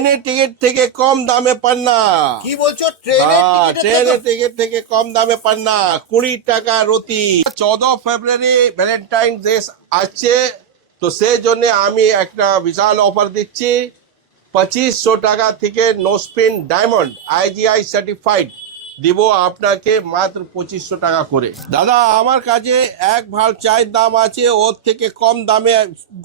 ট্রেনের টিকিট থেকে কম দামে পান্না। কি বলছো? ট্রেনের টিকিট থেকে কম দামে পান্না, 20 টাকা রতি। 14 ফেব্রুয়ারি ভ্যালেন্টাইন ডে আসছে, তো সেই জন্য আমি একটা বিশাল অফার দিচ্ছি। 2500 টাকা থেকে no spin diamond IGI certified দিব আপনাকে মাত্র 2500 টাকা করে। দাদা আমার কাছে এক ভাল চায়ের দাম আছে, ওর থেকে কম দামে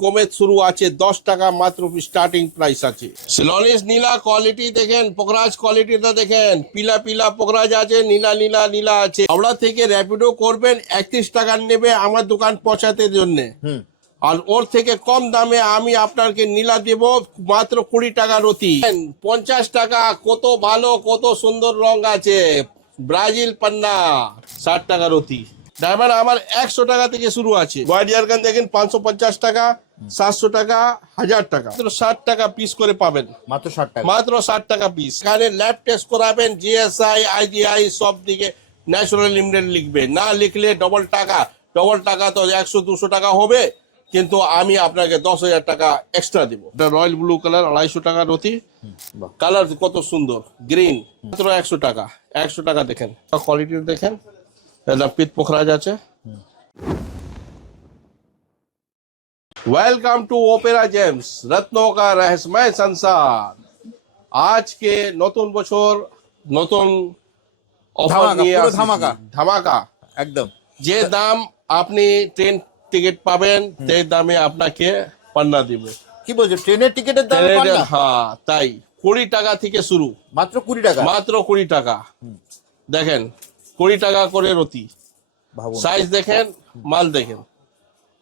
গোমেদ শুরু আছে, 10 টাকা মাত্র স্টার্টিং প্রাইস আছে। সিলনিস নীলা কোয়ালিটি দেখেন, পোকরাজ কোয়ালিটিটা দেখেন, পিলা পিলা পোকরাজ আছে, নীলা নীলা নীলা আছে। হাওড়া থেকে র্যাপিডো করবেন, 31 টাকা নেবে আমার দোকান পৌঁছাতে জন্য। আর ওর থেকে কম দামে আমি আপনাকে নীলা দেব মাত্র 20 টাকা রতি। 50 টাকা, কত ভালো কত সুন্দর রং আছে, ব্রাজিল পান্না 60 টাকা রতি। ডায়মন্ড আমার 100 টাকা থেকে শুরু আছে। গোয়ালিয়ার গান দেখেন 550 টাকা, 700 টাকা, 1000 টাকা, মাত্র 60 টাকা পিস করে পাবেন। মাত্র 60 টাকা, মাত্র 60 টাকা পিস। এখানে ল্যাব টেস্ট করাবেন, GSI IGI সব দিকে ন্যাশনাল লিমিটেড লিখবে, না লিখলে ডবল টাকা তো 100-200 টাকা হবে, কিন্তু আমি আপনাকে 10,000 টাকা এক্সট্রা দিব। এটা রয়্যাল ব্লু কালার, 250 টাকা রতি। কালার কত সুন্দর গ্রিন, মাত্র 100 টাকা। 100 টাকা দেখেন, কোয়ালিটি দেখেন, এটা পিত পোখরাজ আছে। वेलकम टू ओपेरा जेम्स, रत्नों का रहस्यमय संसार। आज के নতুন বছর নতুন অফার নিয়ে আসছি, ধামাকা একদম। যে দাম আপনি ট্রেন টিকিট পাবেন সেই দামে আপনাকে পান্না দিব। কি বলছো? ট্রেনের টিকিটের দাম পান্না? হ্যাঁ তাই, 20 টাকা থেকে শুরু। মাত্র 20 টাকা, মাত্র 20 টাকা। দেখেন 20 টাকা করে রতি, সাইজ দেখেন, মাল দেখেন।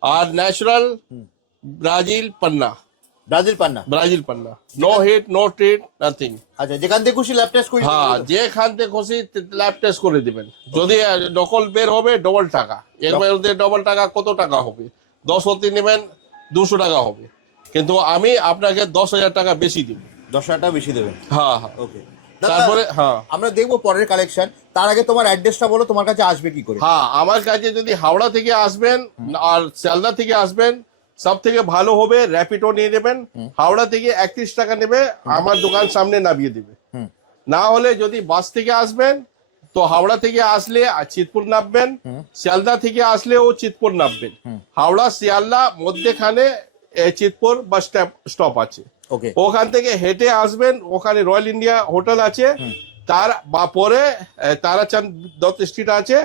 আর ন্যাচারাল ব্রাজিল পান্না, ব্রাজিল পান্না, no heat no treat nothing. আচ্ছা, যেখান থেকে খুশি ল্যাব টেস্ট করে, হ্যাঁ যেখান থেকে খুশি ল্যাব টেস্ট করে দিবেন। যদি নকল বের হবে ডবল টাকা। একবার ডবল টাকা কত টাকা হবে? 10 রতি নেবেন 200 টাকা হবে, কিন্তু আমি আপনাকে 10,000 টাকা বেশি দিব। 10,000 টাকা বেশি দেবেন? হ্যাঁ হ্যাঁ। ওকে, তারপরে হ্যাঁ আমরা দেখবো পরের কালেকশন। তার আগে তোমার অ্যাড্রেসটা বলো, তোমার কাছে আসবে কি করে? হ্যাঁ, আমার কাছে যদি হাওড়া থেকে আসবেন আর শিয়ালদা থেকে আসবেন, সব থেকে ভালো হবে র্যাপিডো নিয়ে নেবেন। হাওড়া থেকে 31 টাকা নেবে, আমার দোকান সামনে নামিয়ে দেবে। না হলে যদি বাস থেকে আসবেন তো হাওড়া থেকে আসলে চিতপুর নামবেন, শিয়ালদা থেকে আসলেও চিতপুর নামবেন। হাওড়া শিয়ালদা মধ্যেখানে চিতপুর বাস স্টপ আছে, ওখান থেকে হেঁটে আসবেন। ওখানে রয়্যাল ইন্ডিয়া হোটেল আছে, তার পরে তারাচাঁদ দত্ত স্ট্রিট আছে,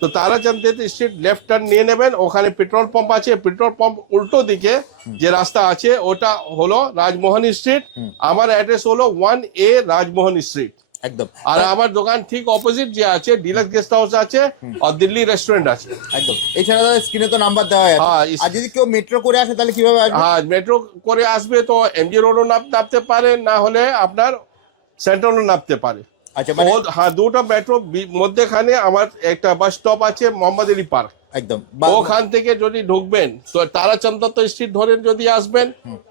তো Tarachand Dutta street left turn নিয়ে নেবেন। ওখানে পেট্রোল পাম্প আছে, পেট্রোল পাম্প উল্টো দিকে যে রাস্তা আছে ওটা হলো রাজমোহন স্ট্রিট। আমার অ্যাড্রেস হলো 1A রাজমোহন স্ট্রিট একদম। আর আমার দোকান ঠিক অপোজিট যে আছে ডিলাক্স গেস্ট হাউস আছে আর দিল্লি রেস্টুরেন্ট আছে একদম। এছাড়া স্ক্রিনে তো নাম্বার দেওয়া আছে। আর যদি কেউ মেট্রো করে আসে তাহলে কিভাবে আসবে? হ্যাঁ, মেট্রো করে আসবে তো MG রোডও নামতে পারে, না হলে আপনার সেন্ট্রালও নামতে পারে। আচ্ছা, হ্যাঁ, দুটো মেট্রো মধ্যেখানে আমার একটা বাস স্টপ আছে, মোহাম্মদ আলী পার্ক একদম। ওখান থেকে যদি ঢুকবেন তো তারাচাঁদ দত্ত স্ট্রিট ধরেন, যদি আসবেন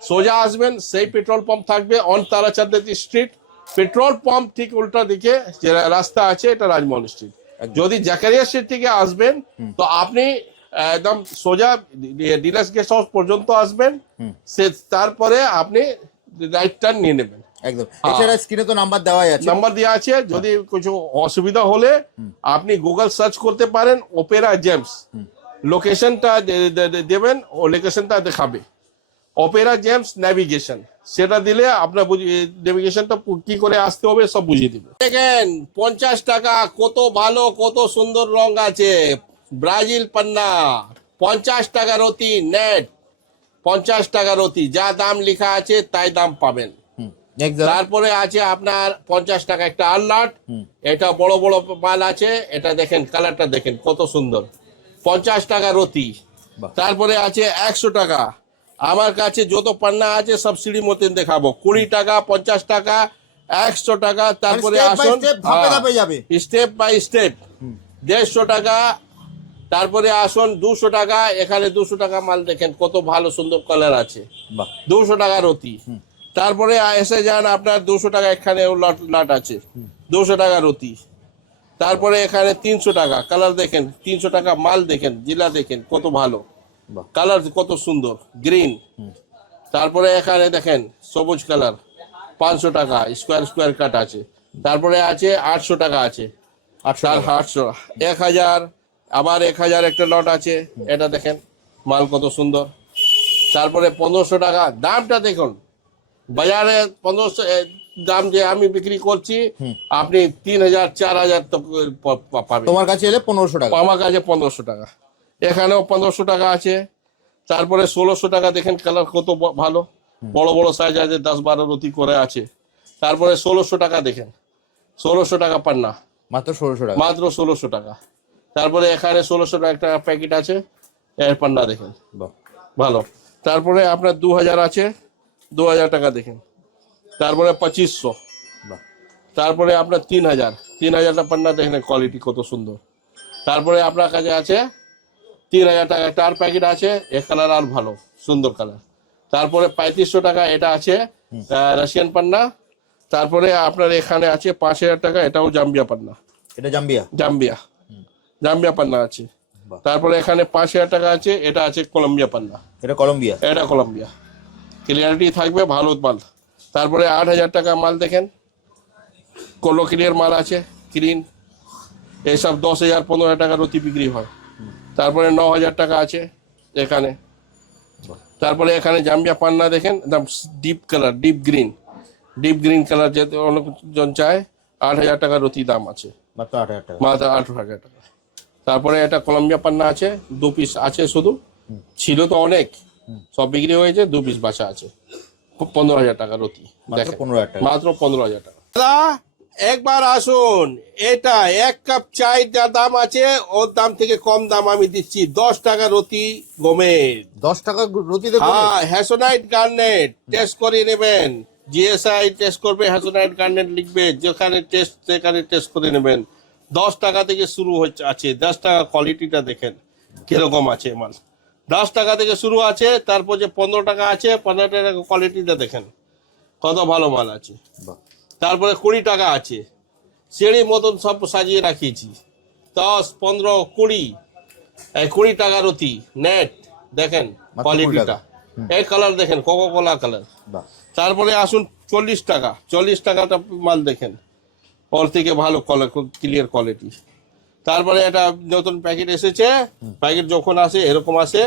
সোজা আসবেন, সেই পেট্রোল পাম্প থাকবে on Tarachand Dutta street. Petrol pump ঠিক উল্টা দিকে যে রাস্তা আছে এটা রাজমোহন স্ট্রিট। যদি জাকারিয়া স্ট্রিট থেকে আসবেন তো আপনি একদম সোজা ডিলাক্স গেস্ট হাউস পর্যন্ত আসবেন, তারপরে আপনি রাইট টার্ন নিয়ে নেবেন একদম। এছাড়া স্ক্রিনে তো নাম্বার দেওয়া আছে, নাম্বার দেওয়া আছে। যদি কিছু অসুবিধা হলে আপনি গুগল সার্চ করতে পারেন, ওপেরা জেমস, লোকেশনটা দেবেন, ও লোকেশনটা দেখাবে ওপেরা জেমস নেভিগেশন। সেটা দিলে আপনার নেভিগেশনটা কি করে আসতে হবে সব বুঝিয়ে দিবে। দেখেন 50 টাকা, কত ভালো কত সুন্দর রং আছে, ব্রাজিল পান্না 50 টাকা রতি নেট, 50 টাকা রতি, যা দাম লেখা আছে তাই দাম পাবেন। তারপরে আছে আপনার 50 টাকা একটা আলনাট, এটা বড় বড় মাল আছে, এটা দেখেন কালারটা দেখেন কত সুন্দর, 50 টাকা রতি। তারপরে আছে 100 টাকা। আমার কাছে যত পান্না আছে সব সিঁড়ি মতন দেখাবো, 20 টাকা, 50 টাকা, 100 টাকা। তারপরে আসুন স্টেপ বাই স্টেপ 150 টাকা। তারপরে আসুন 200 টাকা, এখানে 200 টাকা মাল দেখেন কত ভালো সুন্দর কালার আছে, 200 টাকা রতি। তারপরে এসে যান আপনার 200 টাকা, এখানে লাট আছে 200 টাকা রতি। তারপরে এখানে 300 টাকা, কালার দেখেন 300 টাকা মাল দেখেন, জিলা দেখেন কত ভালো কালার, কত সুন্দর গ্রিন। তারপরে এখানে দেখেন সবুজ কালার 500 টাকা স্কোয়ার কাট আছে। তারপরে আছে 800 টাকা আছে, 800 1000, আবার 1000 একটা লট আছে, এটা দেখেন মাল কত সুন্দর। তারপরে 1500 টাকা, দামটা দেখুন বাজারে 1500 দাম যে আমি বিক্রি করছি, আপনি 3000 4000 তো পাবেন। তোমার কাছে এলে 1500 টাকা, আমার কাছে 1500 টাকা, এখানেও 1500 টাকা আছে। তারপরে 1600 টাকা দেখেন, কালার কত ভালো, বড় বড় সাইজ আছে, 10-12 রতি করে আছে। তারপরে 1600 টাকা দেখেন, 1600 টাকা পান্না, মাত্র 1600 টাকা, মাত্র 1600 টাকা। তারপরে এখানে 1600 টাকা একটা প্যাকেট আছে, এর পান্না দেখেন বাহ, ভালো। তারপরে আপনার 2000 আছে, 2000 টাকা দেখেন। তারপরে 2500, বাহ, তারপরে আপনার 3000 পান্না দেখেন, কোয়ালিটি কত সুন্দর। তারপরে আপনার কাছে আছে 3000 টাকা একটা আর প্যাকেট আছে, এ কালার আর ভালো সুন্দর কালার। তারপরে 3500 টাকা এটা আছে রাশিয়ান পান্না। তারপরে আপনার এখানে আছে 5000 টাকা, এটাও জাম্বিয়া পান্না, এটা জাম্বিয়া, জাম্বিয়া পান্না আছে। বাহ। তারপরে এখানে 5000 টাকা আছে, এটা আছে কলম্বিয়া পান্না, এটা কলম্বিয়া, এটা কলম্বিয়া, ক্লিয়ারিটি থাকবে, ভালো মাল। তারপরে 8000 টাকা মাল দেখেন, কোলো ক্লিয়ার মাল আছে, ক্লিন, এইসব 10,000-15,000 টাকার অতি বিক্রি হয়। তারপরে 9000 টাকা আছে এখানে। তারপরে এখানে জাম্বিয়া পান্না দেখেন, একদম deep colour, deep green colour, যেতে অনেকজন চায়, 8000 টাকার অতি দাম আছে, মাত্র 8000 টাকা, মাত্র 18,000 টাকা। তারপরে এটা কলম্বিয়া পান্না আছে, 2 পিস আছে শুধু, ছিল তো অনেক, সব বিক্রি হয়েছে, 2 পিস বাঁচা আছে, 15,000 টাকার অতি মাত্র দেখেন, 15,000 টাকা, মাত্র 15,000 টাকা। দাদা একবার আসুন, এটা 1 কাপ চাই যা দাম আছে ওর দাম থেকে কম দাম আমি দিচ্ছি, 10 টাকা রতি গমের। 10 টাকা রতি দেখো, হ্যাঁ, হ্যাসোনাইট গার্নেট টেস্ট করে নেবেন, জিএসআই টেস্ট করবে, হ্যাসোনাইট গার্নেট লিখবে, যেখানে টেস্ট সেখানে টেস্ট করে নেবেন। 10 টাকা থেকে শুরু হচ্ছে আছে, 10 টাকা কোয়ালিটিটা দেখেন কিরকম আছে মাল, 10 টাকা থেকে শুরু আছে। তারপর যে 15 টাকা আছে, 15 টাকা কোয়ালিটিটা দেখেন কত ভালো মাল আছে। বাহ, তারপরে 20 টাকা আছে, সিঁড়ি মতন সব সাজিয়ে রাখিয়েছি, 10, 15, 20 টাকা রতি নেট দেখেন মাত্র 20 কোয়ালিটিটা, টাকা। এই কালার দেখেন, কোকো কোলা কালার। বাহ, তারপরে আসুন 40 টাকাটা মাল দেখেন, ওর থেকে ভালো ক্লিয়ার কোয়ালিটি। তারপরে একটা নতুন প্যাকেট এসেছে, প্যাকেট যখন আসে এরকম আসে,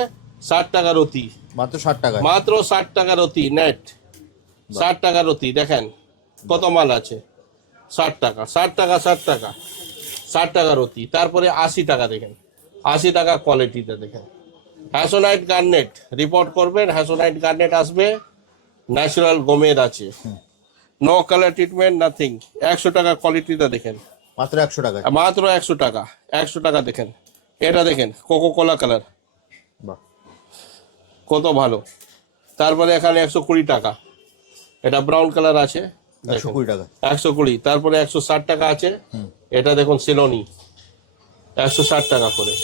60 টাকা রতি, মাত্র 60 টাকা, মাত্র 60 টাকা রতি নেট, 60 টাকা রতি দেখেন কত মাল আছে, 60 টাকা 60 টাকা রতি। তারপরে 80 টাকা দেখেন, 80 টাকা কোয়ালিটিটা দেখেন। হ্যাসোনাইট গার্নেট রিপোর্ট করবেন, হ্যাসোনাইট গার্নেট আসবে, ন্যাচারাল গমের আছে, নো কালার ট্রিটমেন্ট নাথিং। 100 টাকা কোয়ালিটিটা দেখেন, মাত্র 100 টাকা, মাত্র 100 টাকা, 100 টাকা দেখেন। এটা দেখেন কোকো কোলা কালার, বাহ, কত ভালো। তারপরে এখানে 120 টাকা, এটা ব্রাউন কালার আছে, 120 টাকা, 120। তারপরে 160 টাকা আছে, এটা দেখুন সিলোনি, 160 টাকা করে,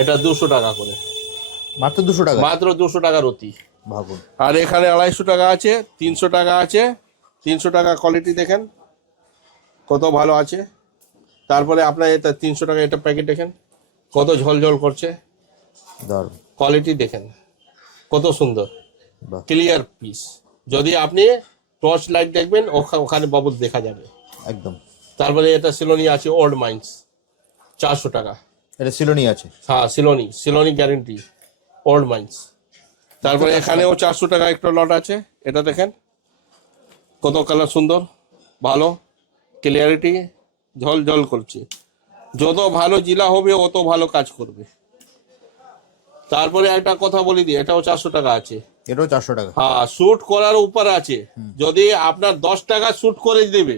এটা 200 টাকা করে, মাত্র 200 টাকা, মাত্র 200 টাকার অতি। ভাবুন। আর এখানে 250 টাকা আছে, 300 টাকা আছে, 300 টাকা কোয়ালিটি দেখেন কত ভালো আছে। তারপরে আপনার এটা 300 টাকা এটা প্যাকেট দেখেন কত ঝলঝল করছে, দারুণ, কোয়ালিটি দেখেন কত সুন্দর, বাহ, ক্লিয়ার পিস। যদি আপনি টর্চ লাইট দেখবেন ওখানে বাবুল দেখা যাবে একদম। তারপরে এটা সিলোনি আছে, ওল্ড মাইন্স, 400 টাকা। এটা সিলোনি আছে, হ্যাঁ সিলোনি গ্যারেন্টি, ওল্ড মাইন্স। তারপরে এখানেও 400 টাকা একটা লট আছে, এটা দেখেন কত কালার সুন্দর, ভালো ক্লিয়ারিটি, ঝলঝল করছে। যত ভালো জিলা হবে অত ভালো কাজ করবে। তারপরে একটা কথা বলি দিই, এটাও 400 টাকা আছে, এটাও 400 টাকা, হ্যাঁ শুট করার উপর আছে। যদি আপনার 10 টাকা শুট করে দেবে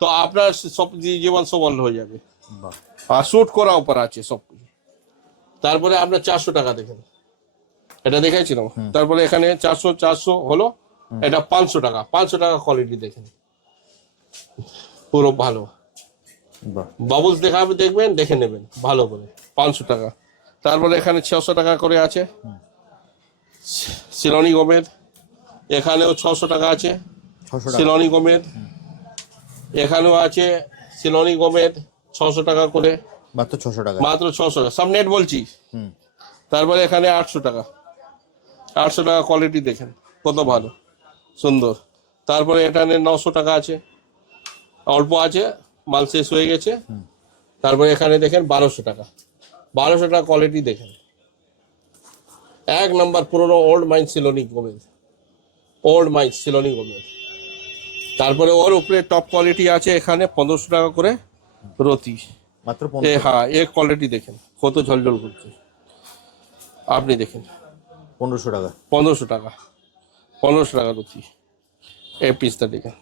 তো আপনার সব জীবন সবল হয়ে যাবে, বাহ, আর শুট করা উপর আছে সব কিছু। তারপরে আপনার 400 টাকা দেখেন, এটা দেখাইছিলাম। তারপরে এখানে 400 হলো, এটা 500 টাকা, 500 টাকা কোয়ালিটি দেখেন পুরো ভালো, বাহ, বাবুলস দেখাবে, দেখবেন দেখে নেবেন ভালো করে, 500 টাকা। তারপরে এখানে 600 টাকা করে আছে সিলোনি গমের, এখানেও 600 টাকা আছে 600 টাকা, সিলোনি গমের, এখানেও আছে সিলোনি গমের 600 টাকা করে, মাত্র 600 টাকা, মাত্র 600 টাকা, সব নেট বলছি। হুম, তারপরে এখানে 800 টাকা, 800 টাকা কোয়ালিটি দেখেন কত ভালো সুন্দর। তারপরে এখানে 900 টাকা আছে, অল্প আছে, মাল শেষ হয়ে গেছে। তারপরে এখানে দেখেন 1200 টাকা, 1200 টাকা কোয়ালিটি দেখেন, এক নম্বর পুরোনো ওল্ড মাইন সিলোনি গোমেদ, ওল্ড মাইন সিলোনি গোমেদ। তারপরে ওর উপরে টপ কোয়ালিটি আছে এখানে 1500 টাকা করে রতি, মাত্র হ্যাঁ এক কোয়ালিটি দেখেন কত ঝলঝল করছে, আপনি দেখেন 1500 টাকা, 1500 টাকা, 1500 টাকা রতি এই পিসটা দেখেন।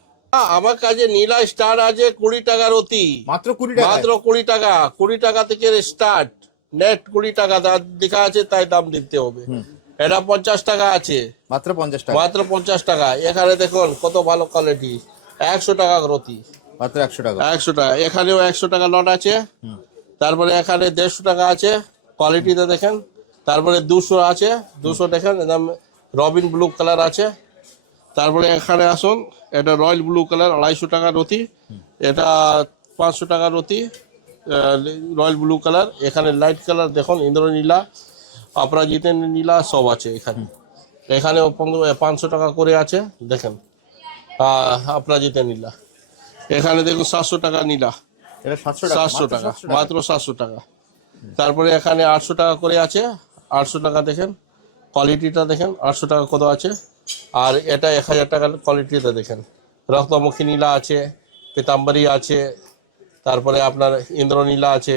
আমার কাছে নীলা স্টার আছে 20 টাকা রতি, মাত্র 20 টাকা, মাত্র 20 টাকা, 20 টাকা থেকে স্টার্ট, নেট 20 টাকা দেখা আছে তাই দাম দিতে হবে। এটা 50 টাকা আছে, মাত্র 50 টাকা, মাত্র 50 টাকা। এখানে দেখুন কত ভালো কোয়ালিটি, 100 টাকা রতি, মাত্র 100 টাকা, 100 টাকা। এখানেও 100 টাকা লট আছে, তারপরে এখানে 150 টাকা আছে, কোয়ালিটিটা দেখেন। তারপরে 200 আছে, 200 দেখেন একদম রবিন ব্লু কালার আছে। তারপরে এখানে আসুন, এটা রয়্যাল ব্লু কালার 250 টাকা রতি, এটা 500 টাকা রতি, রয়্যাল ব্লু কালার। এখানে লাইট কালার দেখুন, ইন্দ্রনীলা, অপরাজিতের নীলা সব আছে এখানে। এখানেও 500 টাকা করে আছে দেখেন, অপরাজিতের নীলা। এখানে দেখুন 700 টাকা নীলা, এটা 700 টাকা, 700 টাকা, মাত্র 700 টাকা। তারপরে এখানে 800 টাকা করে আছে, 800 টাকা দেখেন, কোয়ালিটিটা দেখেন 800 টাকা কত আছে। আর এটা 1000 টাকার কোয়ালিটিটা দেখেন, রক্তমুখী নীলা আছে, পীতাম্বরী আছে, তারপরে আপনার ইন্দ্রনীলা আছে,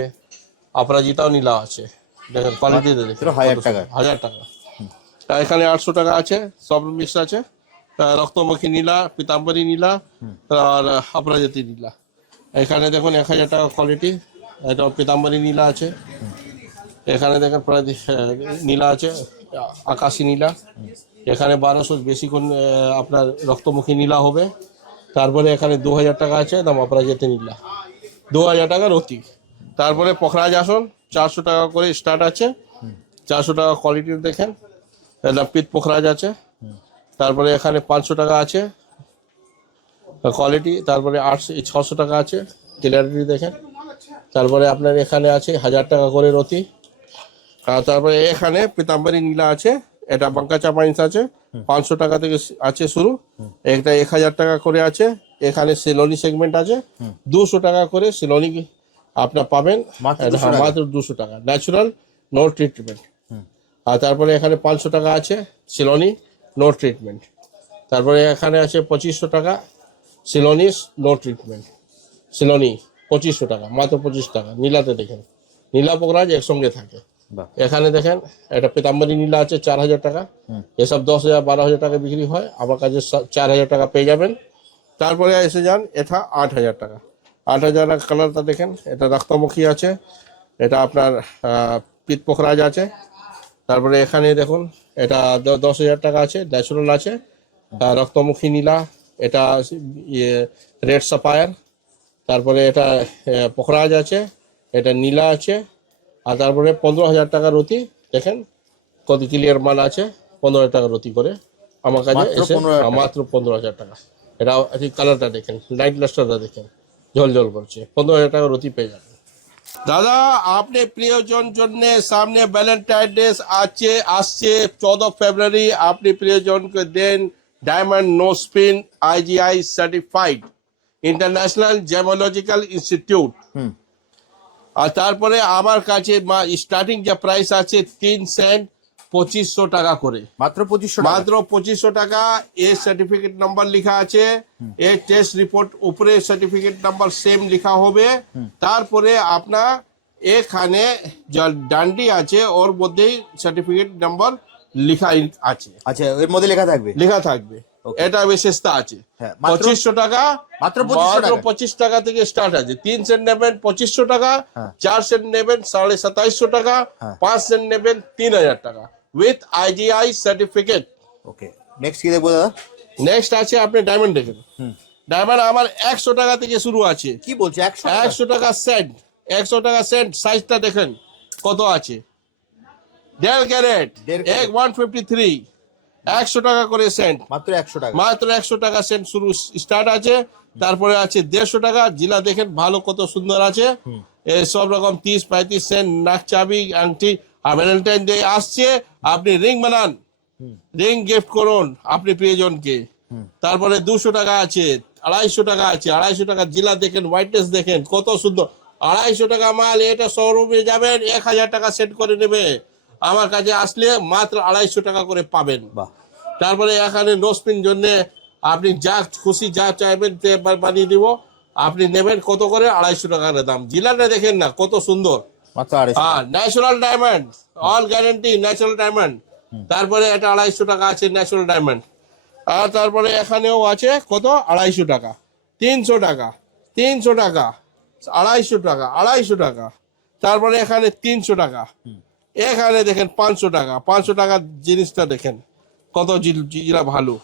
অপরাজিতাও নীলা আছে, দেখেন কোয়ালিটিতে দেখেন 1000 টাকা, 1000 টাকা। এখানে 800 টাকা আছে, সব মিক্স আছে, রক্তমুখী নীলা, পীতাম্বরী নীলা আর অপরাজিতি নীলা। এখানে দেখুন 1000 টাকা কোয়ালিটি, এটা পীতাম্বরী নীলা আছে। এখানে দেখেন প্রায় নীলা আছে, আকাশী নীলা। এখানে 1200 বেশি কোন আপনার রক্তমুখী নীলা হবে। তারপরে এখানে 2000 টাকা আছে, দাম অপরাজিত নীলা, 2000 টাকা রতি। তারপরে পোখরাজ আসুন, 400 টাকা করে স্টার্ট আছে, 400 টাকা কোয়ালিটির দেখেন, এটা পিত পোখরাজ আছে। তারপরে এখানে 500 টাকা আছে কোয়ালিটি, তারপরে 600 টাকা আছে, ক্লিয়ারিটি দেখেন। তারপরে আপনার এখানে আছে 1000 টাকা করে রতি। আর তারপরে এখানে পীতাম্বরী নীলা আছে, এটা বাঙ্কা চাপাইন্স আছে, 500 টাকা থেকে আছে শুরু, একটা 1000 টাকা করে আছে। এখানে সিলোনি সেগমেন্ট আছে, 200 টাকা করে সিলোনি আপনার পাবেন, মাত্র 200 টাকা, ন্যাচারাল নো ট্রিটমেন্ট। আর তারপরে এখানে 500 টাকা আছে সিলোনি নো ট্রিটমেন্ট। তারপরে এখানে আছে 2500 টাকা সিলোনিস নো ট্রিটমেন্ট, সিলোনি 2500 টাকা, মাত্র 25 টাকা। নীলাতে দেখেন, নীলা পোখরাজ একসঙ্গে থাকে। এখানে দেখেন এটা পীতাম্বরী নীলা আছে 4000 টাকা, এসব 10,000 12,000 টাকা বিক্রি হয়, আমার কাছে 4000 টাকা পেয়ে যাবেন। তারপরে এসে যান, এটা 8000 টাকা, 8000 টাকা কালারটা দেখেন, এটা রক্তমুখী আছে, এটা আপনার পিত পোখরাজ আছে। তারপরে এখানে দেখুন এটা 10,000 টাকা আছে, ন্যাচুরাল আছে, রক্তমুখী নীলা, এটা রেড সাফায়ার। তারপরে এটা পোখরাজ আছে, এটা নীলা আছে। আর তারপরে 15,000 টাকা রতি দেখেন, কত ক্লিয়ার মাল আছে, 15,000 টাকা রতি করে আমার কাছে এসে, মাত্র 15,000 টাকা। এটা কালারটা দেখেন, লাইট লাস্টারটা দেখেন, ঝলঝল করছে, 15,000 টাকা রতি পেয়ে যাবেন। দাদা আপনি প্রিয়জন জন্য সামনে ভ্যালেন্টাইন ডে আসছে 14 ফেব্রুয়ারি, আপনি প্রিয়জনকে দেন diamond no spin IGI certified international gemological institute. আর তারপরে আমার কাছে স্টার্টিং যে প্রাইস আছে 3 সেন্ট 2500 টাকা করে, মাত্র 2500 টাকা, মাত্র 2500 টাকা। এ সার্টিফিকেট নাম্বার লেখা আছে, এ টেস্ট রিপোর্ট উপরে সার্টিফিকেট নাম্বার সেম লেখা হবে। তারপরে আপনার এখানে যে ডান্ডি আছে ওর মধ্যেই সার্টিফিকেট নাম্বার লেখা আছে, আচ্ছা এর মধ্যে লেখা থাকবে, লেখা থাকবে। এটা বিশেষতা আছে, 2500 টাকা, মাত্র 25 টাকা থেকে স্টার্ট আছে। 3 সেন্ট নেবেন 2500 টাকা, 4 সেন্ট নেবেন 2750 টাকা, 5 সেন্ট নেবেন 3000 টাকা with IGI certificate. Okay, next কি দেখবো দাদা? নেক্সট আছে আপনি ডায়মন্ড দেখেন, ডায়মন্ড আমার 100 টাকা থেকে শুরু আছে। কি বলছে? 100 টাকা সেন্ট, 100 টাকা সেন্ট। সাইজটা দেখেন কত আছে, 1.5 ক্যারেট, 153, 100 টাকা করে সেন্ট, মাত্র 100 টাকা, মাত্র 100 টাকা সেন্ট শুরু স্টার্ট আছে। তারপরে আছে 150 টাকা, জিলা দেখেন ভালো কত সুন্দর আছে, সব রকম 30-35 সেন্ট নাক চাবি আংটি। আর ভ্যালেন্টাইন ডে আসছে, আপনি রিং বানান, রিং গিফট করুন আপনি প্রিয়জনকে, তারপরে 200 টাকা আছে, 250 টাকা আছে। 250 টাকা জিলা দেখেন, হোয়াইটনেস দেখেন কত সুন্দর। 250 টাকা মাল, এটা শোরুমে যাবেন 1000 টাকা সেট করে নেবে, আমার কাছে আসলে মাত্র 250 টাকা করে পাবেন। তারপরে এখানে নোসপিন জন্য আপনি যা খুশি যা চাইবেন বানিয়ে দিব, আপনি নেবেন কত করে? 250 টাকা দাম। জিলাটা দেখেন না কত সুন্দর, হ্যাঁ natural diamond, all guarantee natural diamond. তারপরে এটা 250 টাকা আছে ন্যাচারাল ডায়মন্ড। আর তারপরে এখানেও আছে কত? 250 টাকা, 300 টাকা, 300 টাকা, 250 টাকা, 250 টাকা। তারপরে এখানে 300 টাকা, এখানে দেখেন 500 টাকা। 500 টাকার জিনিসটা দেখেন কত জিরা ভালো,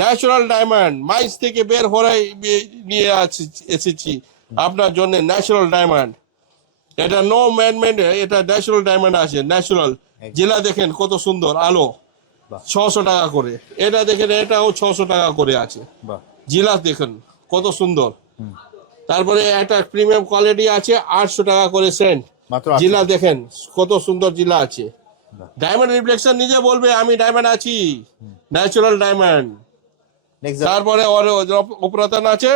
ন্যাচারাল ডায়মন্ড। মাইস থেকে বের হয়ে নিয়ে এসেছি আপনার জন্য ন্যাচারাল ডায়মন্ড। এটা নো ম্যানমেড, এটা ন্যাচারাল ডায়মন্ড আছে, ন্যাচারাল। জিলা দেখেন কত সুন্দর আলো, 600 টাকা করে। এটা দেখেন এটাও 600 টাকা করে আছে। জিলা দেখেন কত সুন্দর। তারপরে একটা প্রিমিয়াম কোয়ালিটি আছে 800 টাকা করে সেন্ট। জিলা দেখেন কত সুন্দর জিলা আছে। ডায়মন্ড রিফ্লেকশন নিজে বলবে আমি ডায়মন্ড আছি, ন্যাচারাল ডায়মন্ড। তারপরে ওর উপরতন আছে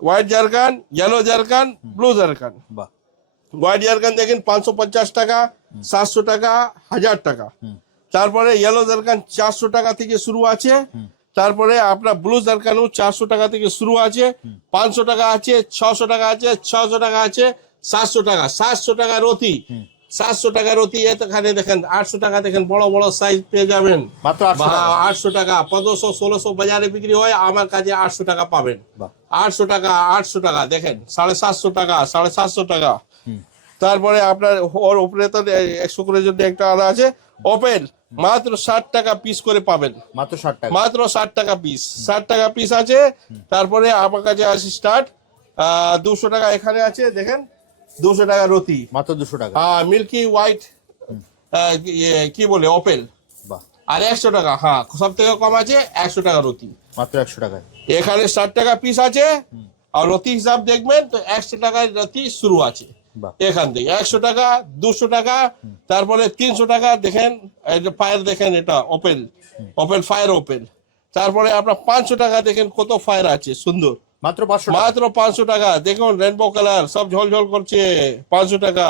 white zircon, yellow zircon, blue zircon. White zircon দেখেন 550 টাকা, 700 টাকা, 1000 টাকা। তারপরে ইয়েলো জারকান 400 টাকা থেকে শুরু আছে। তারপরে আপনার ব্লু জারকানও 400 টাকা থেকে শুরু আছে, 500 টাকা আছে, 600 টাকা আছে, 600 টাকা আছে, 700 টাকা। 700 টাকা রতি, 700 টাকা রতি। এখানে দেখেন 800 টাকা দেখেন, বড় বড় সাইজ পেয়ে যাবেন মাত্র 800 টাকা। 1500 1600 বাজারে বিক্রি হয়, আমার কাছে 800 টাকা পাবেন। 800 টাকা, 800 টাকা দেখেন, 750 টাকা, 750 টাকা। তারপরে আপনার ওর উপরে তো 100 করে জন্য একটা আলাদা আছে ওপেন, মাত্র 60 টাকা পিস করে পাবেন। মাত্র 60 টাকা, মাত্র 60 টাকা পিস, 60 টাকা পিস আছে। তারপরে আমার কাছে আছে স্টার্ট 200 টাকা। এখানে আছে দেখেন 200 টাকা রতি, মাত্র 200 টাকা। হ্যাঁ মিল্কি হোয়াইট কি বলে ওপেল, আর 100 টাকা। হ্যাঁ সব থেকে কম আছে 100 টাকা রতি, মাত্র 100 টাকা। এখানে 60 টাকা পিস আছে। আর রতি হিসাব দেখবেন তো 100 টাকায় রতি শুরু আছে এখান থেকে। 100 টাকা, 200 টাকা, তারপরে 300 টাকা। দেখেন এই যে ফায়ার দেখেন, এটা ওপেল, ওপেল ফায়ার ওপেল। তারপরে আপনার 500 টাকা দেখেন কত ফায়ার আছে সুন্দর, মাত্র 500, মাত্র 500 টাকা। দেখুন রেনবো কালার সব ঝলঝল করছে, 500 টাকা।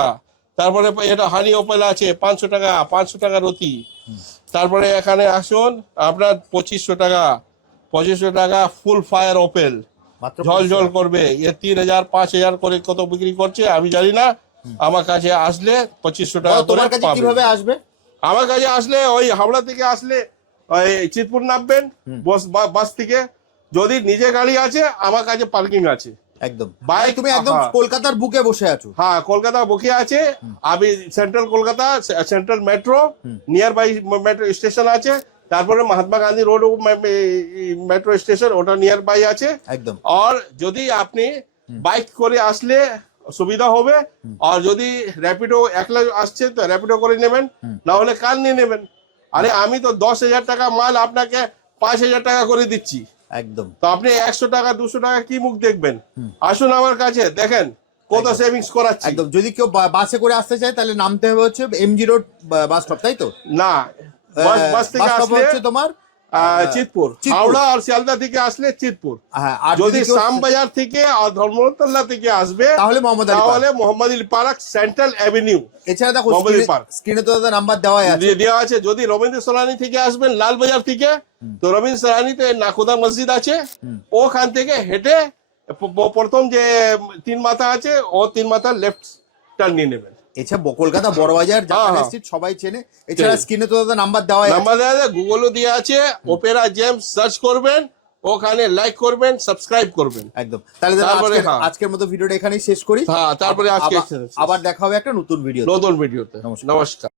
তারপরে এটা হানি ওপেল আছে 500 টাকা, 500 টাকা রতি। তারপরে এখানে আসুন আপনার 2500 টাকা, 2500 টাকা ফুল ফায়ার ওপেল, ঝলঝল করবে। এ 3000 5000 করে কত বিক্রি করছে আমি জানি না। আমার কাছে আসলে 2500 টাকা। তোমার কাছে কিভাবে আসবে? আমার কাছে আসলে ওই হাওড়া থেকে আসলে ওই চিতপুর নামবেন বাস থেকে। যদি নিজে গাড়ি আছে আমার কাছে পার্কিং আছে একদম। বাইক তুমি একদম কলকাতার বুকে বসে আছো? হ্যাঁ কলকাতা বুকে আছে আমি। Central Kolkata, central metro near by metro station আছে। তারপরে Mahatma Gandhi road metro station, ওটা নিয়ার বাই আছে একদম। আর যদি আপনি বাইক করে আসলে সুবিধা হবে। আর যদি র্যাপিডো একলা আসছে তো র্যাপিডো করে নেবেন, না হলে কার নিয়ে নেবেন। আরে আমি তো 10,000 টাকা মাল আপনাকে 5,000 টাকা করে দিচ্ছি একদম। তো আপনি 100 টাকা 200 টাকা কি মুখ দেখবেন? আসুন আমার কাছে দেখেন কত সেভিংস করাচ্ছি একদম। যদি কেউ বাসে করে আসতে চায় তাহলে নামতে হবে হচ্ছে এমজি রোড বাস স্টপ, তাই তো? না, বাস থেকে আসলে হচ্ছে তোমার চিতপুর, হাওড়া আর শিয়ালদা থেকে আসলে চিতপুর। যদি শ্যামবাজার থেকে আর ধর্মতলা থেকে আসবে তাহলে Mohammad Ali park, central avenue. এছাড়া দেখো স্ক্রিনে তো নাম্বার দেওয়া আছে। যদি রবীন্দ্র সরানি থেকে আসবেন লালবাজার থেকে, তো রবীন্দ্র সরানিতে নাকুদা মসজিদ আছে, ওখান থেকে হেঁটে প্রথম যে 3 মাথা আছে ও 3 মাথা লেফট টার্ন নিয়ে নেবেন। এছাড়া কলকাতা বড়বাজার সবাই চেনে। এছাড়া স্ক্রিনে তো নাম্বার দেওয়া আছে, গুগলও দেওয়া আছে। অপেরা জেমস সার্চ করবেন, ওখানে লাইক করবেন, সাবস্ক্রাইব করবেন একদম। তাহলে আজকের মতো ভিডিওটা এখানেই শেষ করি। হ্যাঁ তারপরে আজকে আবার দেখা হবে একটা নতুন ভিডিওতে। নমস্কার।